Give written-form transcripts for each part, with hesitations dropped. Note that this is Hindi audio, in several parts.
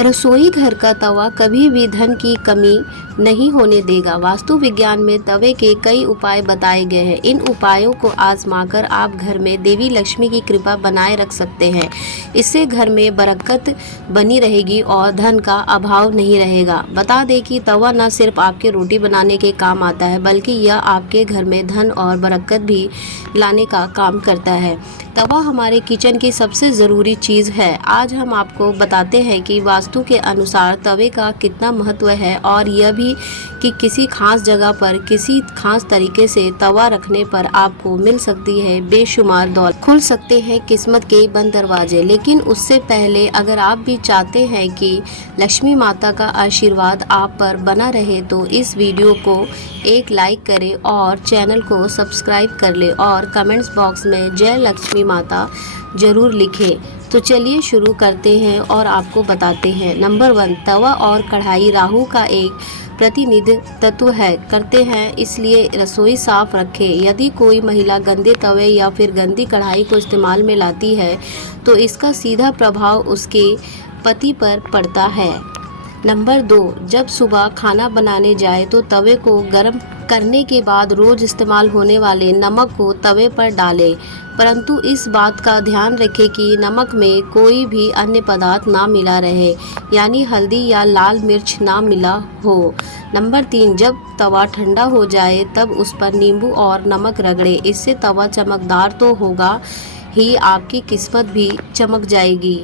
रसोई घर का तवा कभी भी धन की कमी नहीं होने देगा। वास्तु विज्ञान में तवे के कई उपाय बताए गए हैं। इन उपायों को आजमाकर आप घर में देवी लक्ष्मी की कृपा बनाए रख सकते हैं। इससे घर में बरकत बनी रहेगी और धन का अभाव नहीं रहेगा। बता दें कि तवा न सिर्फ आपके रोटी बनाने के काम आता है, बल्कि यह आपके घर में धन और बरकत भी लाने का काम करता है। तवा हमारे किचन की सबसे ज़रूरी चीज़ है। आज हम आपको बताते हैं कि वास्तु के अनुसार तवे का कितना महत्व है, और यह भी कि किसी खास जगह पर किसी खास तरीके से तवा रखने पर आपको मिल सकती है बेशुमार दौलत, खुल सकते हैं किस्मत के बंद दरवाजे। लेकिन उससे पहले अगर आप भी चाहते हैं कि लक्ष्मी माता का आशीर्वाद आप पर बना रहे, तो इस वीडियो को एक लाइक करें और चैनल को सब्सक्राइब कर ले और कमेंट्स बॉक्स में जय लक्ष्मी माता जरूर लिखें। तो चलिए शुरू करते हैं और आपको बताते हैं। नंबर 1, तवा और कढ़ाई राहु का एक प्रतिनिधित्व करते हैं, इसलिए रसोई साफ रखें। यदि कोई महिला गंदे तवे या फिर गंदी कढ़ाई को इस्तेमाल में लाती है, तो इसका सीधा प्रभाव उसके पति पर पड़ता है। नंबर 2, जब सुबह खाना बनाने जाए तो तवे को गर्म करने के बाद रोज इस्तेमाल होने वाले नमक को तवे पर डालें, परंतु इस बात का ध्यान रखें कि नमक में कोई भी अन्य पदार्थ ना मिला रहे, यानी हल्दी या लाल मिर्च ना मिला हो। नंबर 3, जब तवा ठंडा हो जाए तब उस पर नींबू और नमक रगड़ें। इससे तवा चमकदार तो होगा ही, आपकी किस्मत भी चमक जाएगी।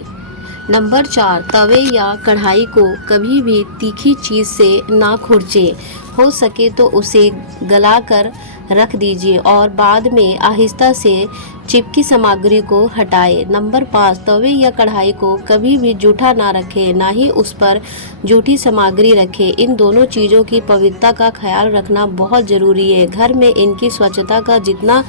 नंबर 4, तवे या कढ़ाई को कभी भी तीखी चीज़ से ना खुरचें। हो सके तो उसे गला कर रख दीजिए और बाद में आहिस्ता से चिपकी सामग्री को हटाएं। नंबर 5, तवे या कढ़ाई को कभी भी जूठा ना रखें, ना ही उस पर जूठी सामग्री रखें। इन दोनों चीज़ों की पवित्रता का ख्याल रखना बहुत ज़रूरी है। घर में इनकी स्वच्छता का जितना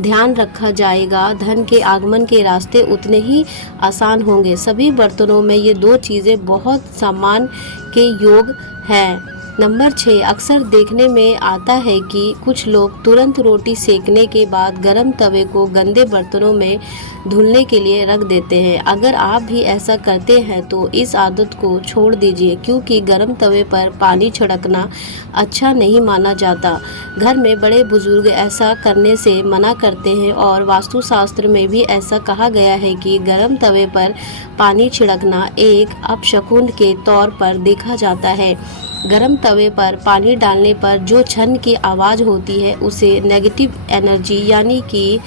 ध्यान रखा जाएगा, धन के आगमन के रास्ते उतने ही आसान होंगे। सभी बर्तनों में ये दो चीज़ें बहुत सम्मान के योग हैं। नंबर 6, अक्सर देखने में आता है कि कुछ लोग तुरंत रोटी सेकने के बाद गर्म तवे को गंदे बर्तनों में धुलने के लिए रख देते हैं। अगर आप भी ऐसा करते हैं तो इस आदत को छोड़ दीजिए, क्योंकि गर्म तवे पर पानी छिड़कना अच्छा नहीं माना जाता। घर में बड़े बुजुर्ग ऐसा करने से मना करते हैं और वास्तुशास्त्र में भी ऐसा कहा गया है कि गर्म तवे पर पानी छिड़कना एक अपशकुन के तौर पर देखा जाता है। गरम तवे पर पानी डालने पर जो छन की आवाज़ होती है, उसे नेगेटिव एनर्जी यानी कि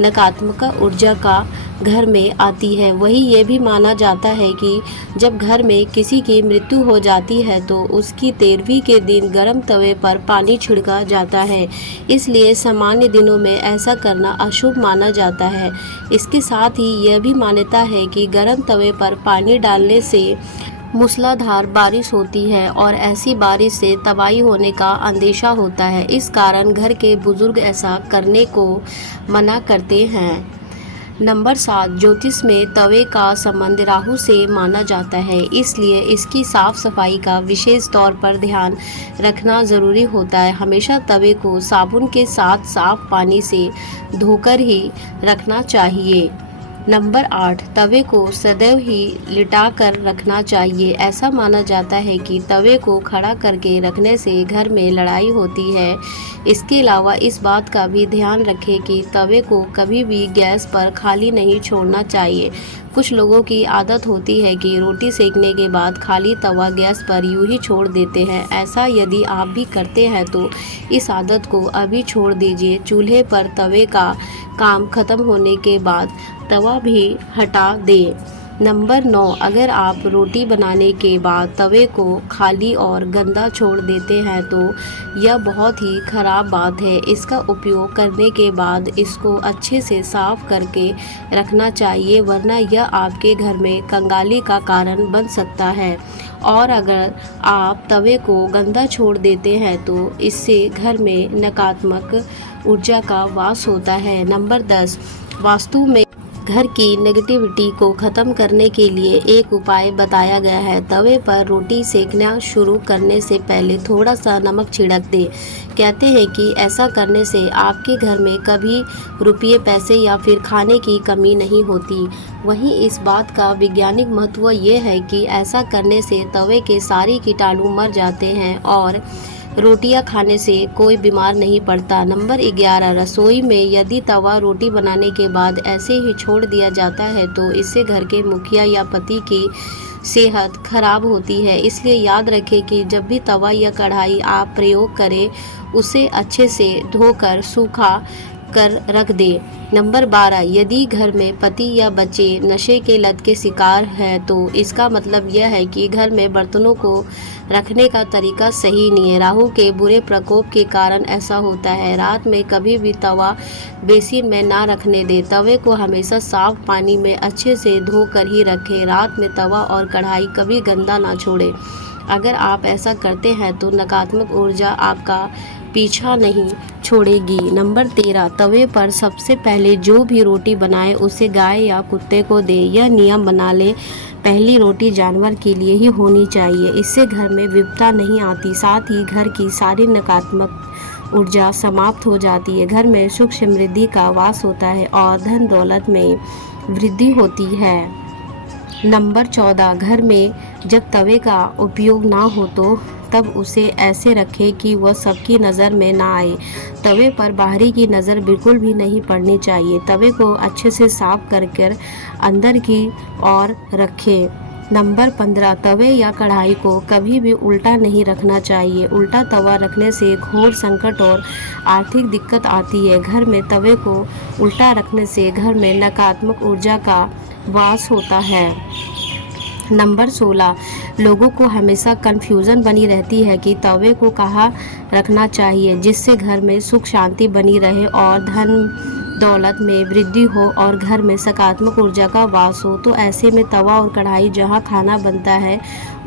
नकारात्मक ऊर्जा का घर में आती है। वही ये भी माना जाता है कि जब घर में किसी की मृत्यु हो जाती है तो उसकी 13वीं के दिन गर्म तवे पर पानी छिड़का जाता है। इसलिए सामान्य दिनों में ऐसा करना अशुभ माना जाता है। इसके साथ ही यह भी मान्यता है कि गर्म तवे पर पानी डालने से मूसलाधार बारिश होती है और ऐसी बारिश से तबाही होने का अंदेशा होता है। इस कारण घर के बुजुर्ग ऐसा करने को मना करते हैं। नंबर 7, ज्योतिष में तवे का संबंध राहु से माना जाता है, इसलिए इसकी साफ सफाई का विशेष तौर पर ध्यान रखना ज़रूरी होता है। हमेशा तवे को साबुन के साथ साफ पानी से धोकर ही रखना चाहिए। नंबर 8, तवे को सदैव ही लिटा कर रखना चाहिए। ऐसा माना जाता है कि तवे को खड़ा करके रखने से घर में लड़ाई होती है। इसके अलावा इस बात का भी ध्यान रखें कि तवे को कभी भी गैस पर खाली नहीं छोड़ना चाहिए। कुछ लोगों की आदत होती है कि रोटी सेकने के बाद खाली तवा गैस पर यूं ही छोड़ देते हैं। ऐसा यदि आप भी करते हैं तो इस आदत को अभी छोड़ दीजिए। चूल्हे पर तवे का काम खत्म होने के बाद तवा भी हटा दें। नंबर 9, अगर आप रोटी बनाने के बाद तवे को खाली और गंदा छोड़ देते हैं तो यह बहुत ही ख़राब बात है। इसका उपयोग करने के बाद इसको अच्छे से साफ करके रखना चाहिए, वरना यह आपके घर में कंगाली का कारण बन सकता है। और अगर आप तवे को गंदा छोड़ देते हैं तो इससे घर में नकारात्मक ऊर्जा का वास होता है। नंबर 10, वास्तु में घर की नेगेटिविटी को ख़त्म करने के लिए एक उपाय बताया गया है। तवे पर रोटी सेकना शुरू करने से पहले थोड़ा सा नमक छिड़क दें। कहते हैं कि ऐसा करने से आपके घर में कभी रुपये, पैसे या फिर खाने की कमी नहीं होती। वहीं इस बात का वैज्ञानिक महत्व ये है कि ऐसा करने से तवे के सारे कीटाणु मर जाते हैं और रोटियां खाने से कोई बीमार नहीं पड़ता। नंबर 11, रसोई में यदि तवा रोटी बनाने के बाद ऐसे ही छोड़ दिया जाता है तो इससे घर के मुखिया या पति की सेहत खराब होती है। इसलिए याद रखें कि जब भी तवा या कढ़ाई आप प्रयोग करें उसे अच्छे से धोकर सूखा कर रख दें। नंबर 12, यदि घर में पति या बच्चे नशे के लत के शिकार हैं तो इसका मतलब यह है कि घर में बर्तनों को रखने का तरीका सही नहीं है। राहु के बुरे प्रकोप के कारण ऐसा होता है। रात में कभी भी तवा बेसिन में ना रखने दें। तवे को हमेशा साफ पानी में अच्छे से धो कर ही रखें। रात में तवा और कढ़ाई कभी गंदा ना छोड़ें। अगर आप ऐसा करते हैं तो नकारात्मक ऊर्जा आपका पीछा नहीं छोड़ेगी। नंबर 13, तवे पर सबसे पहले जो भी रोटी बनाए उसे गाय या कुत्ते को दे। यह नियम बना ले, पहली रोटी जानवर के लिए ही होनी चाहिए। इससे घर में विपदा नहीं आती, साथ ही घर की सारी नकारात्मक ऊर्जा समाप्त हो जाती है। घर में सुख समृद्धि का वास होता है और धन दौलत में वृद्धि होती है। नंबर 14, घर में जब तवे का उपयोग ना हो तो तब उसे ऐसे रखें कि वह सबकी नज़र में ना आए। तवे पर बाहरी की नज़र बिल्कुल भी नहीं पड़नी चाहिए। तवे को अच्छे से साफ कर अंदर की ओर रखें। नंबर 15, तवे या कढ़ाई को कभी भी उल्टा नहीं रखना चाहिए। उल्टा तवा रखने से घोर संकट और आर्थिक दिक्कत आती है। घर में तवे को उल्टा रखने से घर में नकारात्मक ऊर्जा का वास होता है। नंबर 16, लोगों को हमेशा कन्फ्यूज़न बनी रहती है कि तवे को कहाँ रखना चाहिए जिससे घर में सुख शांति बनी रहे और धन दौलत में वृद्धि हो और घर में सकारात्मक ऊर्जा का वास हो। तो ऐसे में तवा और कढ़ाई जहाँ खाना बनता है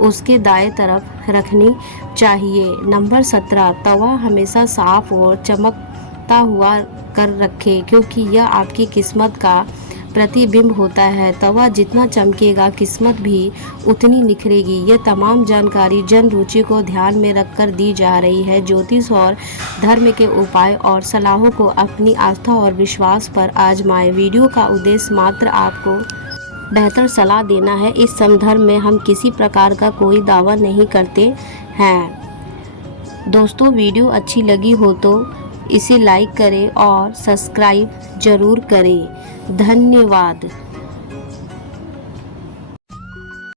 उसके दाएं तरफ रखनी चाहिए। नंबर 17, तवा हमेशा साफ और चमकता हुआ कर रखें क्योंकि यह आपकी किस्मत का प्रतिबिंब होता है। तवा जितना चमकेगा किस्मत भी उतनी निखरेगी। ये तमाम जानकारी जन रुचि को ध्यान में रखकर दी जा रही है। ज्योतिष और धर्म के उपाय और सलाहों को अपनी आस्था और विश्वास पर आजमाएं। वीडियो का उद्देश्य मात्र आपको बेहतर सलाह देना है। इस संदर्भ में हम किसी प्रकार का कोई दावा नहीं करते हैं। दोस्तों, वीडियो अच्छी लगी हो तो इसे लाइक करें और सब्सक्राइब जरूर करें। धन्यवाद।